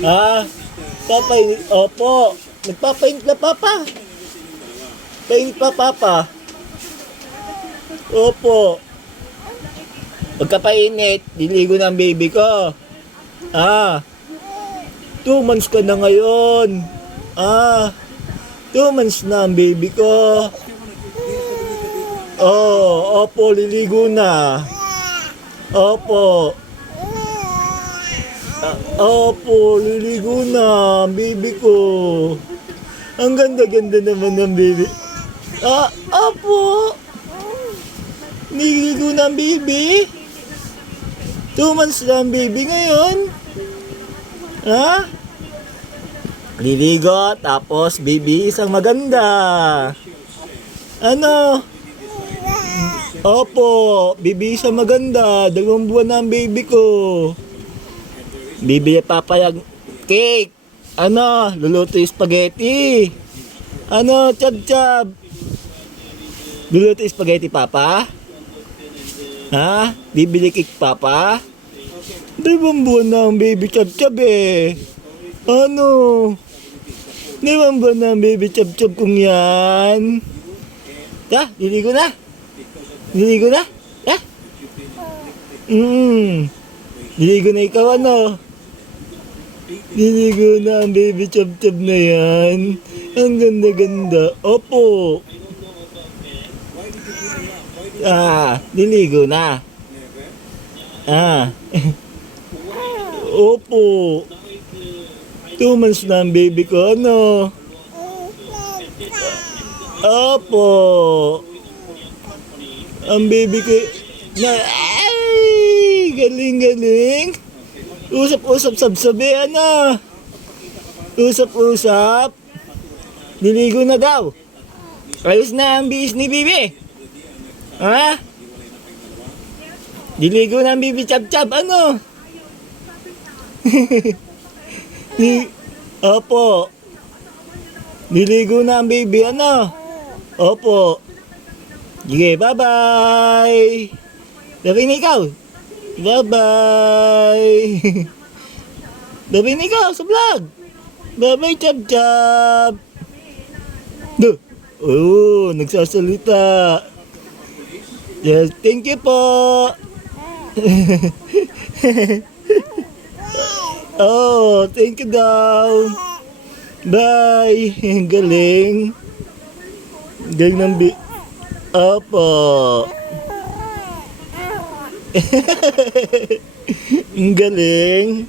Ah, papainit. Opo. Nagpapainit na papa. Painit pa papa. Opo. Pagkapainit, diligo ng baby ko. Ah, 2 months ka na ngayon. Ah, 2 months na ang baby ko. Oh, opo, liligo na. Opo. Opo, liligo na ang baby ko. Ang ganda-ganda naman ng baby. Opo. Niligo na ang baby. 2 months na ang baby ngayon. Ha? Liligo, tapos baby isang maganda. Ano? Opo, baby isang maganda. 2 buwan na ang baby ko. Bibili papayag cake. Ano? Luluto yung spaghetti. Ano? Chab-chab. Luluto yung spaghetti, papa? Ha? Bibili cake, papa? 2 buwan na ang baby chab-chab eh. Ano? 2 buwan na ang baby chab-chab kong yan. Ha? Liligo na? Liligo na? Ha? Liligo na ikaw, ano? Liligo na ang baby chab-chab na yan. Ang ganda-ganda. Opo. Liligo na. Opo. 2 months na ang baby ko, ano? Opo. Ang baby ko na, ay, galing-galing. Usap-usap sabsabi, ano? Usap-usap. Niligo na daw. Ayos na ang bihis ni Bibi. Ha? Niligo na ang Bibi chab-chab, ano? Opo. Niligo na ang baby, ano? Opo. Sige, bye-bye. Sabi na ikaw. Bye-bye. Sabi na ikaw sa vlog. Bye-bye, chab-chab. Oh, nagsasalita. Yes, thank you po. Oh, thank you daw. Bye. Galing. Galing ng Opo. Ang galing.